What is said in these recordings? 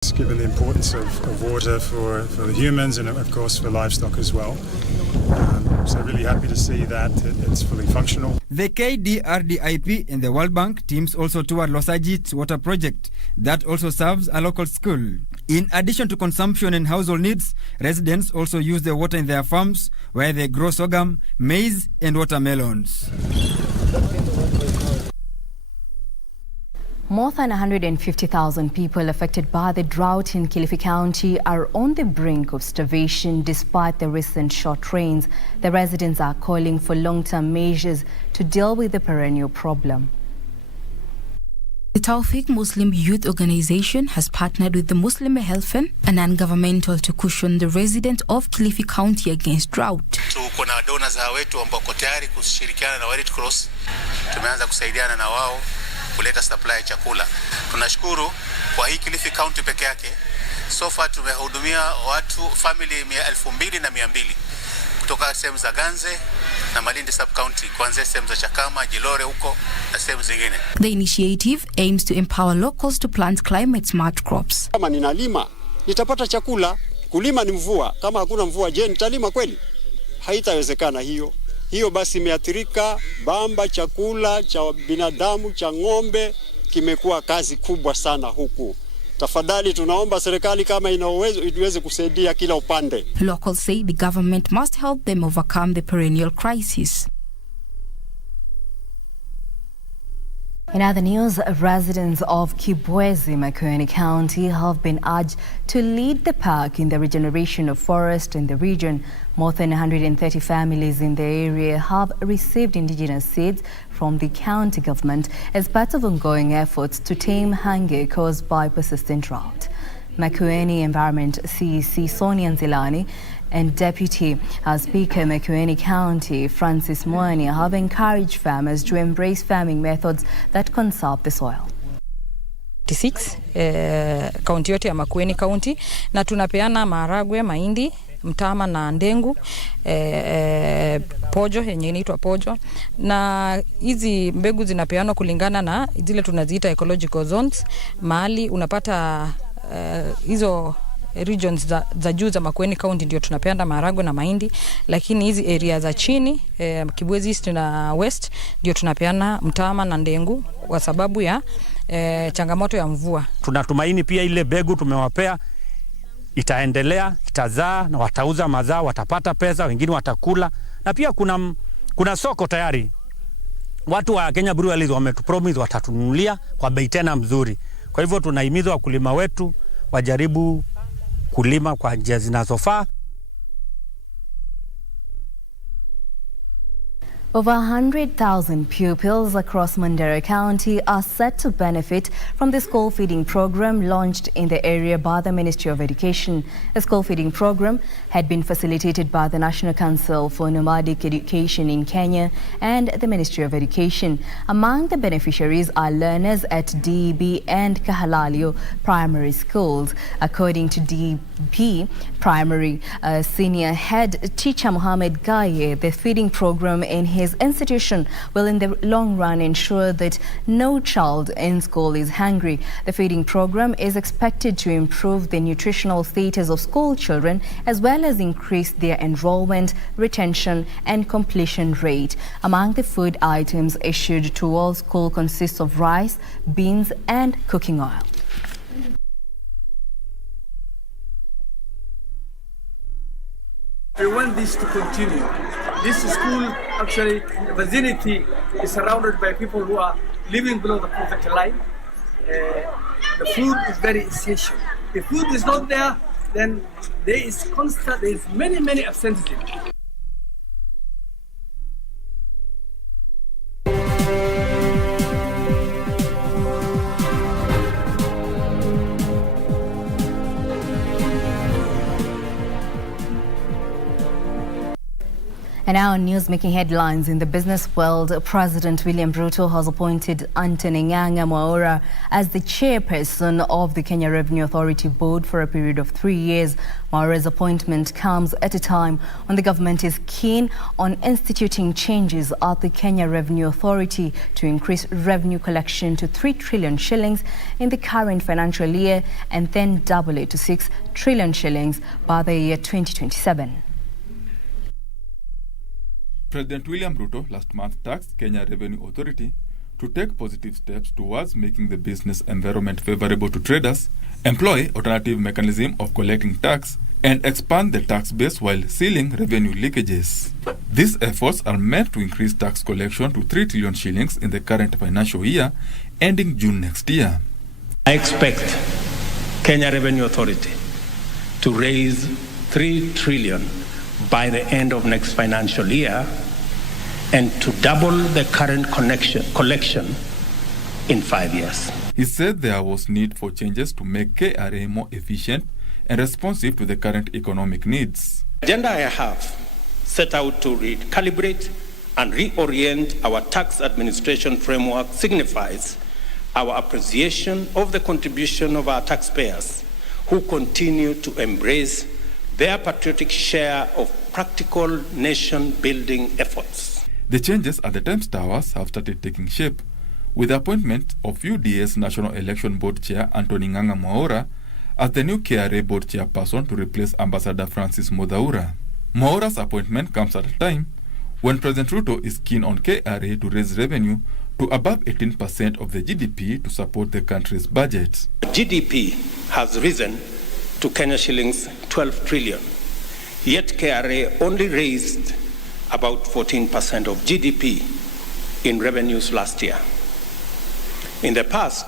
Given the importance of water for the humans and of course for livestock as well. So really happy to see that it's fully functional. The KDRDIP and the World Bank teams also toward Losajit water project that also serves a local school. In addition to consumption and household needs, residents also use the water in their farms where they grow sorghum, maize and watermelons. More than 150,000 people affected by the drought in Kilifi County are on the brink of starvation despite the recent short rains. The residents are calling for long-term measures to deal with the perennial problem. The Taufik Muslim Youth Organization has partnered with the Muslim Helfen, a non-governmental, to cushion the residents of Kilifi County against drought. Tuko na donors wetu ambao wako tayari kushirikiana na Red Cross. Tumeanza kusaidiana na wao kuleta supply ya chakula. Tunashukuru kwa hii Kilifi County peke yake. So far tumehudumia watu family 2,200 kutoka sehemu za Ganze na Malindi sub county, kuanzia sehemu za Chakama, Jilore huko na sehemu zingine. The initiative aims to empower locals to plant climate smart crops. Kama ninalima, nitapata chakula. Kulima ni mvua. Kama hakuna mvua, je, nitalima kweli? Haitawezekana hiyo. Hiyo basi imeathirika bamba, chakula cha binadamu, cha ng'ombe kimekuwa kazi kubwa sana huku. Tafadhali tunaomba serikali kama ina uwezo iweze kusaidia kila upande. Locals say the government must help them overcome the perennial crisis. In other news, residents of Kibwezi, Makueni County have been urged to lead the pack in the regeneration of forest in the region. More than 130 families in the area have received indigenous seeds from the county government as part of ongoing efforts to tame hunger caused by persistent drought. Makueni Environment CEC Sonia Nzilani and Deputy Speaker Makueni County Francis Mwani have encouraged farmers to embrace farming methods that conserve the soil. 6 kaunti yote ya Makueni County, na tunapeana maharagwe, mahindi, mtama na ndengu, pojo yenye inaitwa pojo, na hizi mbegu zinapeanwa kulingana na zile tunaziita ecological zones. Mahali unapata hizo regions za juu za Makueni County ndio tunapanda maharagwe na mahindi, lakini hizi area za chini Kibwezi East na West ndio tunapeana mtama na ndengu kwa sababu ya changamoto ya mvua. Tunatumaini pia ile begu tumewapea itaendelea, itazaa na watauza mazao, watapata pesa, wengine watakula, na pia kuna soko tayari. Watu wa Kenya Breweries wametupromise watatunulia kwa bei tena mzuri. Kwa hivyo tunahimiza wakulima wetu wajaribu kulima kwa njia zinazofaa. Over 100,000 pupils across Mandera County are set to benefit from the school feeding program launched in the area by the Ministry of Education. The school feeding program had been facilitated by the National Council for Nomadic Education in Kenya and the Ministry of Education. Among the beneficiaries are learners at DEB and Kahalalio primary schools. According to DEB Primary Senior Head Teacher Mohammed Gaye, the feeding program in his institution will in the long run ensure that no child in school is hungry. The feeding program is expected to improve the nutritional status of school children as well as increase their enrollment, retention and completion rate. Among the food items issued to all schools consists of rice, beans and cooking oil. We want this to continue. This school, actually, the vicinity is surrounded by people who are living below the poverty line. The food is very essential. If food is not there, then there is many absenteeism. And now news making headlines in the business world. President William Ruto has appointed Anthony Ng'ang'a Mwaura as the chairperson of the Kenya Revenue Authority Board for a period of 3 years. Mwaura's appointment comes at a time when the government is keen on instituting changes at the Kenya Revenue Authority to increase revenue collection to 3 trillion shillings in the current financial year and then double it to 6 trillion shillings by the year 2027. President William Ruto last month tasked Kenya Revenue Authority to take positive steps towards making the business environment favorable to traders, employ alternative mechanism of collecting tax, and expand the tax base while sealing revenue leakages. These efforts are meant to increase tax collection to 3 trillion shillings in the current financial year, ending June next year. I expect Kenya Revenue Authority to raise 3 trillion by the end of next financial year and to double the current collection in 5 years. He said there was need for changes to make KRA more efficient and responsive to the current economic needs. The agenda I have set out to recalibrate and reorient our tax administration framework signifies our appreciation of the contribution of our taxpayers who continue to embrace their patriotic share of practical nation-building efforts. The changes at the Times Towers have started taking shape, with the appointment of UDA's National Election Board Chair Anthony Ng'ang'a Mwaura as the new KRA Board Chairperson to replace Ambassador Francis Muthaura. Mwaura's appointment comes at a time when President Ruto is keen on KRA to raise revenue to above 18% of the GDP to support the country's budget. GDP has risen to Kenya shillings 12 trillion, yet KRA only raised about 14% of GDP in revenues last year. In the past,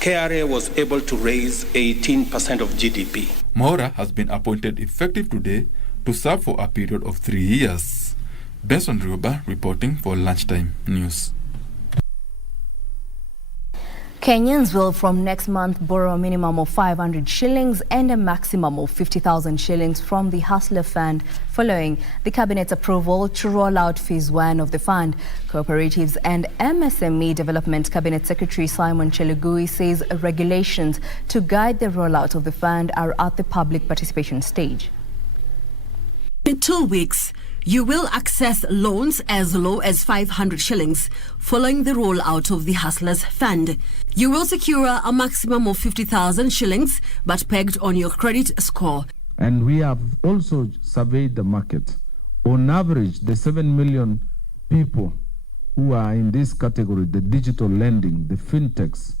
KRA was able to raise 18% of GDP. Mwaura has been appointed effective today to serve for a period of 3 years. Benson Rioba reporting for Lunchtime News. Kenyans will from next month borrow a minimum of 500 shillings and a maximum of 50,000 shillings from the Hustler Fund following the Cabinet's approval to roll out Phase 1 of the fund. Cooperatives and MSME Development Cabinet Secretary Simon Chelugui says regulations to guide the rollout of the fund are at the public participation stage. In 2 weeks, you will access loans as low as 500 shillings following the rollout of the Hustlers Fund. You will secure a maximum of 50,000 shillings but pegged on your credit score. And we have also surveyed the market. On average, the 7 million people who are in this category, the digital lending, the fintechs,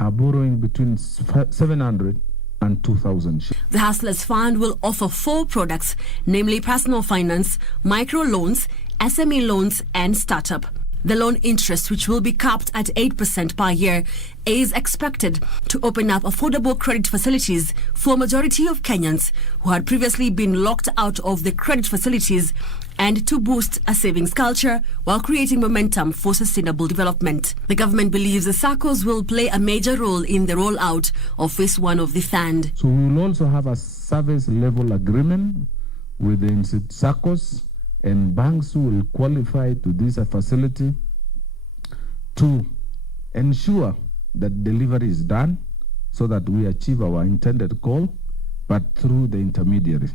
are borrowing between 700 and 2,000 shillings. The Hustlers Fund will offer 4 products, namely personal finance, micro loans, SME loans and startup. The loan interest, which will be capped at 8% per year, is expected to open up affordable credit facilities for a majority of Kenyans who had previously been locked out of the credit facilities and to boost a savings culture while creating momentum for sustainable development. The government believes the SACCOs will play a major role in the rollout of Phase 1 of the fund. So we will also have a service level agreement with the SACCOs and banks who will qualify to this facility to ensure that delivery is done so that we achieve our intended goal, but through the intermediary.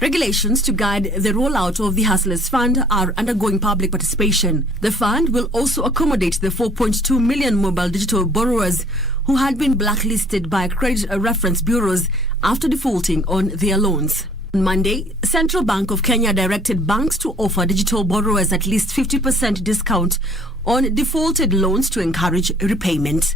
Regulations to guide the rollout of the Hustlers Fund are undergoing public participation. The fund will also accommodate the 4.2 million mobile digital borrowers who had been blacklisted by credit reference bureaus after defaulting on their loans. On Monday, Central Bank of Kenya directed banks to offer digital borrowers at least 50% discount on defaulted loans to encourage repayment.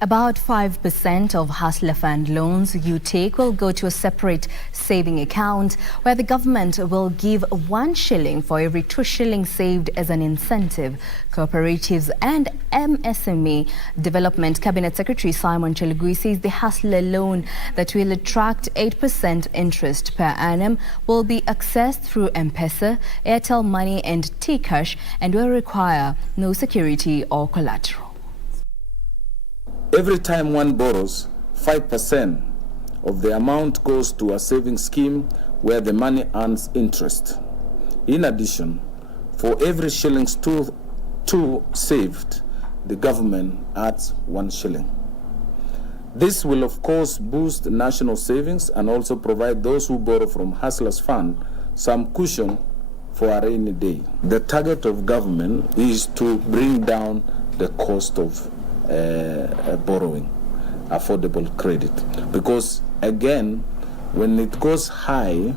About 5% of Hustler Fund loans you take will go to a separate saving account where the government will give 1 shilling for every 2 shillings saved as an incentive. Cooperatives and MSME Development Cabinet Secretary Simon Chelugui says the Hustler loan that will attract 8% interest per annum will be accessed through M-Pesa, Airtel Money and T-Cash and will require no security or collateral. Every time one borrows, 5% of the amount goes to a savings scheme where the money earns interest. In addition, for every shillings two saved, the government adds 1 shilling. This will of course boost national savings and also provide those who borrow from Hustlers Fund some cushion for a rainy day. The target of government is to bring down the cost of borrowing, affordable credit. Because again, when it goes high,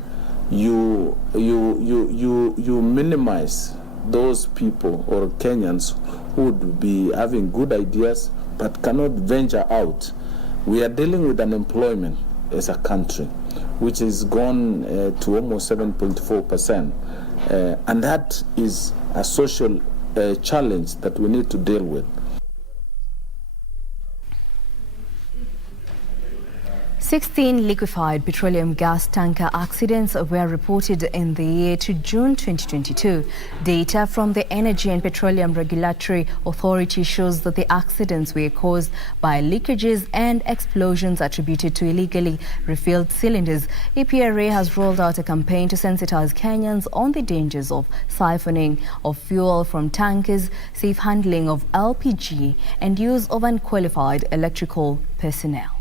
you minimize those people or Kenyans who would be having good ideas but cannot venture out. We are dealing with unemployment as a country, which has gone to almost 7.4%. And that is a social challenge that we need to deal with. 16 liquefied petroleum gas tanker accidents were reported in the year to June 2022. Data from the Energy and Petroleum Regulatory Authority shows that the accidents were caused by leakages and explosions attributed to illegally refilled cylinders. EPRA has rolled out a campaign to sensitize Kenyans on the dangers of siphoning of fuel from tankers, safe handling of LPG, and use of unqualified electrical personnel.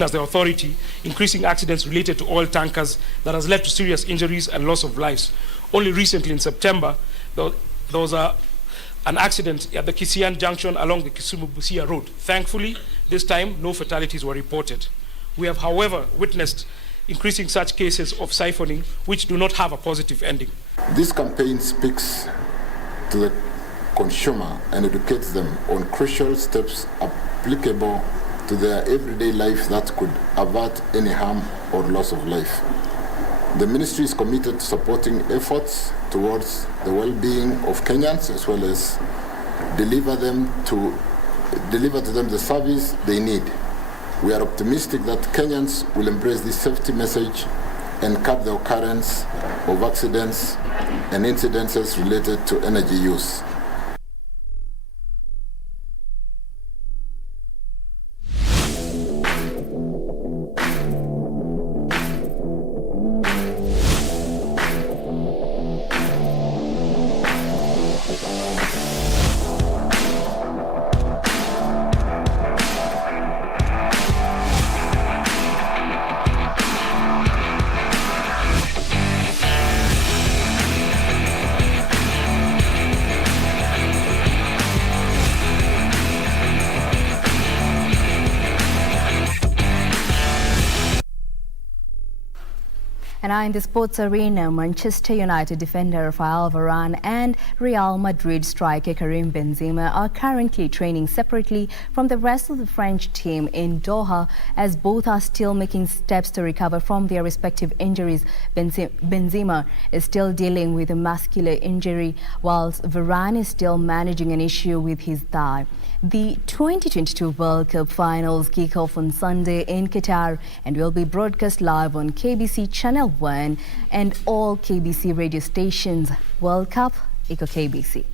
As the authority, increasing accidents related to oil tankers that has led to serious injuries and loss of lives. Only recently in September, there was an accident at the Kisian Junction along the Kisumu-Busia Road. Thankfully, this time, no fatalities were reported. We have, however, witnessed increasing such cases of siphoning which do not have a positive ending. This campaign speaks to the consumer and educates them on crucial steps applicable to their everyday life that could avert any harm or loss of life. The ministry is committed to supporting efforts towards the well-being of Kenyans as well as deliver to them the service they need. We are optimistic that Kenyans will embrace this safety message and curb the occurrence of accidents and incidences related to energy use. And now in the sports arena, Manchester United defender Rafael Varane and Real Madrid striker Karim Benzema are currently training separately from the rest of the French team in Doha, as both are still making steps to recover from their respective injuries. Benzema is still dealing with a muscular injury, whilst Varane is still managing an issue with his thigh. The 2022 World Cup finals kick off on Sunday in Qatar and will be broadcast live on KBC Channel 1 and all KBC radio stations. World Cup, Eco KBC.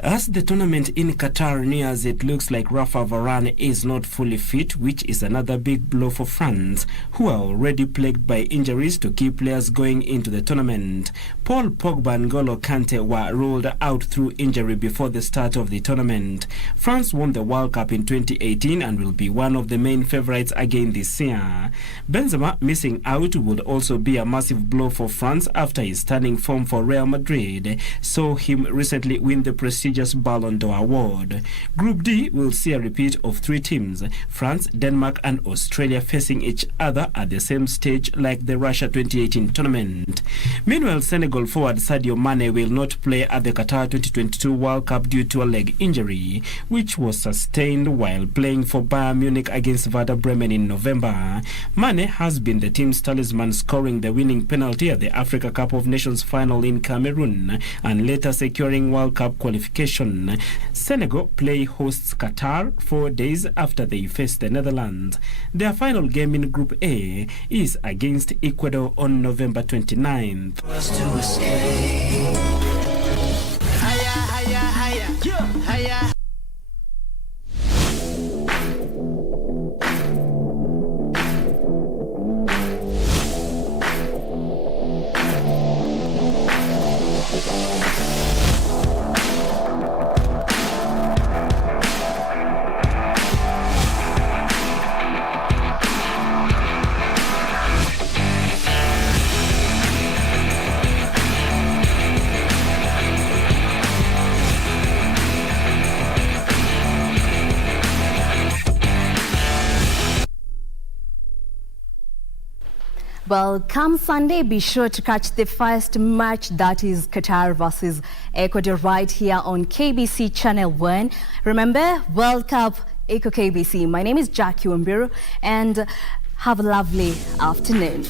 As the tournament in Qatar nears, it looks like Rafa Varane is not fully fit, which is another big blow for France, who are already plagued by injuries to key players going into the tournament. Paul Pogba and N'Golo Kante were ruled out through injury before the start of the tournament. France won the World Cup in 2018 and will be one of the main favourites again this year. Benzema missing out would also be a massive blow for France after his stunning form for Real Madrid saw him recently win the prestigious Ballon d'Or award. Group D will see a repeat of three teams, France, Denmark and Australia, facing each other at the same stage like the Russia 2018 tournament. Meanwhile, Senegal forward Sadio Mane will not play at the Qatar 2022 World Cup due to a leg injury, which was sustained while playing for Bayern Munich against Werder Bremen in November. Mane has been the team's talisman, scoring the winning penalty at the Africa Cup of Nations final in Cameroon and later securing World Cup qualification. Senegal play hosts Qatar 4 days after they face the Netherlands. Their final game in Group A is against Ecuador on November 29th. fire. Well, come Sunday, be sure to catch the first match, that is Qatar versus Ecuador, right here on KBC Channel 1. Remember, World Cup, Eco KBC. My name is Jackie Wambiru, and have a lovely afternoon.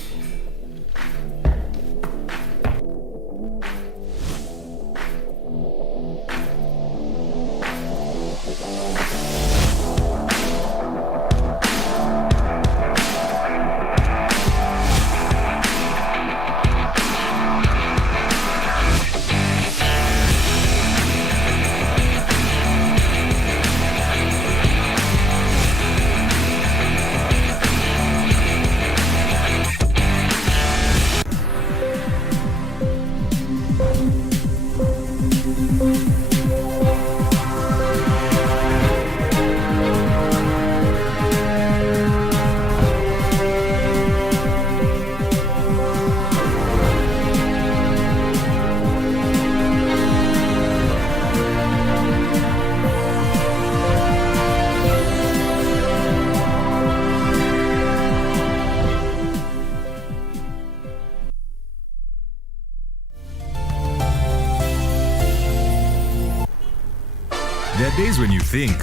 There are days when you think,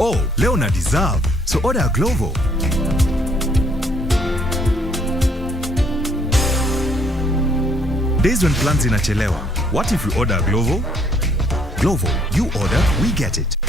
oh, leo na deserve, so order a Glovo. Days when plans inachelewa. What if you order a Glovo? Glovo, you order, we get it.